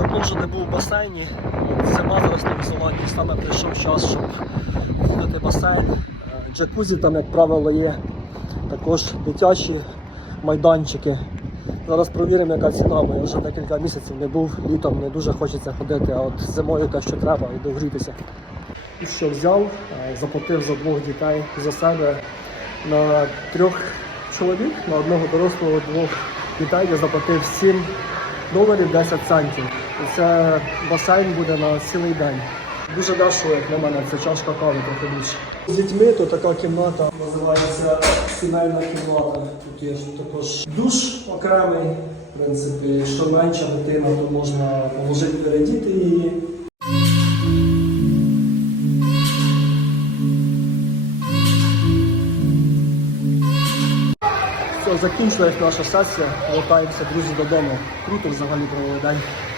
Давно вже не був в басейні. Зима зараз на Зеландії. Саме прийшов час, щоб відвідати басейн. Е, Джакузі там, як правило, є. Також дитячі майданчики. Зараз провіримо, яка ціна, бо я вже декілька місяців не був, літом не дуже хочеться ходити, а от зимою те, що треба, і догрітися. І що взяв, е, заплатив за двох дітей за себе на трьох чоловік, на одного дорослого двох дітей я заплатив 7 доларів 10 центів. І це басейн буде на цілий день. Дуже дешево, як на мене, це чашка кави трохи. З дітьми то така кімната називається сімейна кімната. Тут є також душ окремий. В принципі, що менша дитина, то можна положити передіти її. Все, закінчилась наша сесія. Вертаємося, друзі, додому. Круто взагалі провели день.